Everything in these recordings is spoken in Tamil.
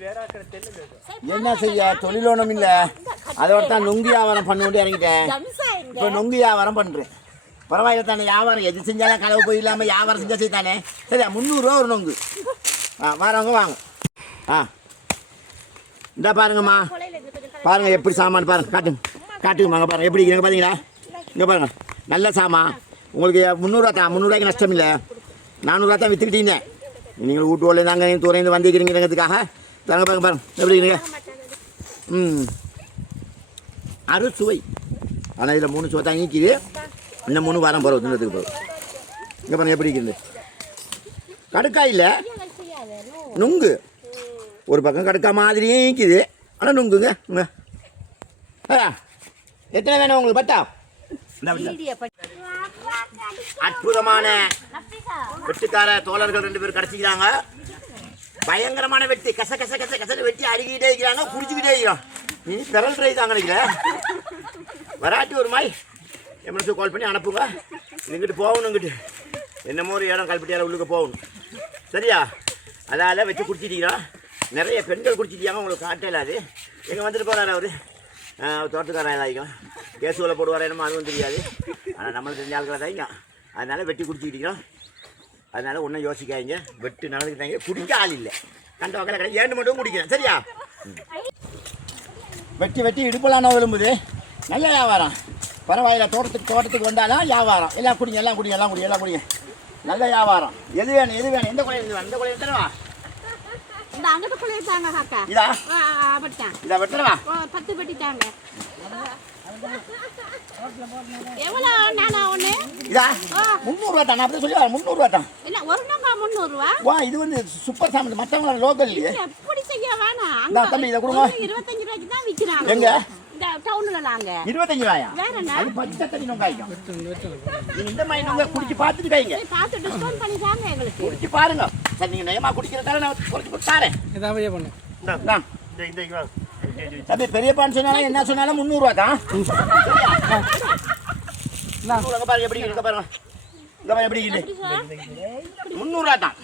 என்ன செய்ய தொழில் ஒன்றும் இல்லை, அதோட தான் நொங்கு வியாபாரம் பண்ண வேண்டி இறங்கிட்டேன். இப்போ நொங்கு வியாபாரம் பண்ணுறேன். பரவாயில்ல தானே, வியாபாரம் எது செஞ்சாலும் கலவு போய் இல்லாமல் வியாபாரம் செஞ்சால் சரி தானே. சரியா, 300 ரூபா ஒரு நொங்கு. வரவங்க வாங்க. இந்த பாருங்கம்மா, பாருங்கள் எப்படி சாமான் பாருங்கள், காட்டுங்கம்மா. பாருங்கள் எப்படி இருக்கிறீங்க பார்த்தீங்களா. இங்கே பாருங்கள், நல்ல சாமான். உங்களுக்கு 300 தான், 300 நஷ்டம் இல்லை. 400 தான் விற்றுக்கிட்டீங்க. நீங்கள் வீட்டு நாங்கள் துறைந்து வந்துக்கிறீங்கிறதுக்காக தாங்க. பாருங்க எப்படி இருக்கிறீங்க. அறுசுவை. ஆனால் இதில் 3 சுவை தான் நீக்கிது. இன்னும் 3 வாரம் போகிற தின்னத்துக்கு போகும். இங்கே பாருங்கள் எப்படி இருக்குது. கடுக்காய் இல்லை, நுங்கு. ஒரு பக்கம் கடுக்கா மாதிரியே நீக்குது, ஆனால் நுங்குங்க. எத்தனை வேணும் உங்களுக்கு? பத்தா. அற்புதமான வெட்டுக்கார தோழர்கள் 2 பேர் கிடச்சிக்கிறாங்க. பயங்கரமான வெட்டி, கச கச கச கசன்னு வெட்டி அருகிட்டே இருக்கிறாங்க, குடிச்சுக்கிட்டே இருக்கிறோம். நீ பெரல் ட்ரை தாங்க நினைக்கிறேன். வராட்டி ஒரு மாய் எம்என்சி கால் பண்ணி அனுப்புங்க. இங்கிட்டு போகணும், இங்கிட்டு என்னமோ ஒரு இடம் கல்பட்டியால் உள்ளுக்கு போகணும். சரியா, அதால் வச்சு குடிச்சிட்டீங்களா. நிறைய பெண்கள் குடிச்சிட்டாங்க, உங்களுக்கு காட்டையில். அது எங்கே வந்துட்டு போகிறாரு அவர், தோட்டக்காரன் ஏதாச்சும் கேஸுவில் போடுவார் என்னமோ, அதுவும் தெரியாது. ஆனால் நம்மளுக்கு தெரிஞ்ச ஆட்களை தாங்க. அதனால் வெட்டி குடிச்சிக்கிட்டீங்களா. அதனால் ஒன்றும் யோசிக்காதீங்க. வெட்டு நடந்துக்கிட்டாங்க, குடிக்க ஆள் இல்லை. கண்ட வகையில் கிடையாது, 2 மட்டும் குடிக்கிறேன். சரியா, வெட்டி வெட்டி இடுப்பலான விரும்புது. நல்ல வியாபாரம். பரவாயில்ல, தோட்டத்துக்கு வந்தாலும் வியாபாரம். எல்லாம் குடிங்க, எல்லாம் குடிங்க. நல்ல வியாபாரம். எது வேணும் எந்த குழையில் வேணும்? இந்த குழையில் தரவா. இதா வெட்டுறவா. 10 வெட்டிட்டாங்க. இதா 300 ரூபா தான். அப்படி சொல்லி 300 ரூபா தான். இது வந்து சூப்பர் சாமன். மற்றவங்க லோக்கல் இல்லையே. எப்படி செய்ய வேணாம். தம்பி இதை கொடுங்க. 25 ரூபாய்க்கு தான் விற்கிறாங்க. எங்க டவுன்ல நாங்க 25 ரூபாயா? அது பச்சை தண்ணி நோங்காய்க்கும். இந்த மாதிரி நோங்க குடிச்சு பார்த்துட்டு கைங்க. பார்த்து டிஸ்கவுண்ட் பண்ணி தாங்க எங்களுக்கு. குடிச்சு பாருங்க. சரி, நீங்க நயமா குடிக்கிறதால நான் குறைச்சு கொடுத்தாரேன். இதாவே பண்ணு. இந்த தம்பி பெரியப்பான்னு சொன்னாலும் என்ன சொன்னாலும் 300 ரூபா தான். பாருங்க எப்படி இருக்கு பாருங்க. இந்த மாதிரி எப்படி இருக்கு. 300 ரூபா தான்.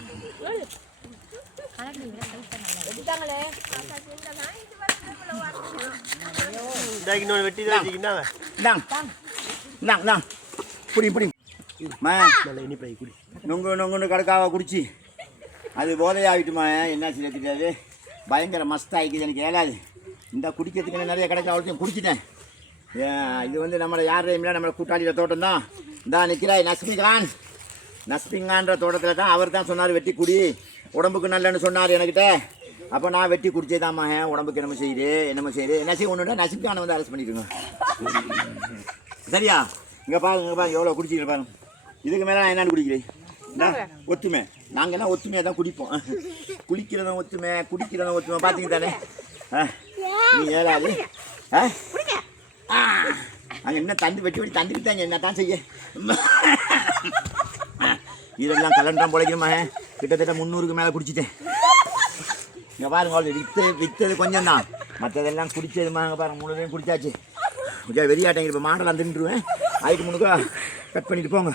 நொங்கு கடுக்காவை குடிச்சு அது போதையாகிட்டுமா. என்ன செய்ய தெரியாது, பயங்கர மஸ்த் ஆகிக்குது. எனக்கு ஏலாது. இந்த குடிக்கிறதுக்கு நிறைய கடைக்கு அவ்வளோத்தையும் குடிச்சிட்டேன். இது வந்து நம்மளை யாரையும் நம்மளை கூட்டாளியில் தோட்டம் தான். இந்த நிற்கிறாய் நஸ்மிகான்ற தோட்டத்தில் தான். அவர் தான் சொன்னார் வெட்டி குடி, உடம்புக்கு நல்லன்னு சொன்னார் என்கிட்ட. அப்போ நான் வெட்டி குடிச்சேதாம்மா. உடம்புக்கு என்னமோ செய்யுது என்ன செய்ய ஒன்றுடா. நஸ்மிகானை வந்து அரெஸ்ட் பண்ணிடுங்க. சரியா, இங்கே பாருங்க எவ்வளோ குடிச்சிக்கிட்டு பாருங்க. இதுக்கு மேலே நான் என்னென்னு குடிக்கிறேன். ஒத்துமை. நாங்கள் எல்லாம் ஒத்துமையாக தான் குடிப்போம். குளிக்கிறதும் ஒத்துமை, குடிக்கிறதும் ஒத்துமை. பார்த்தீங்க தானே. நீ ஏழாது. அங்கே என்ன வெட்டி தந்துக்கிட்டாங்க. என்ன தான் செய்ய. இதெல்லாம் கலண்டாம் பொழைக்கணுமா. கிட்டத்தட்ட 300க்கு மேலே குடிச்சிட்டேன். இங்கே பாருங்க, விற்றது கொஞ்சம் தான். மற்றதெல்லாம் குடிச்சதுமா. அங்கே பாருங்க, முழுதையும் குடிச்சாச்சு. கொஞ்சம் வெறியாட்டங்க. இப்போ மாடலாம் தின்றுவேன். அதுக்கு முன்னுக்கு கட் பண்ணிட்டு போங்க.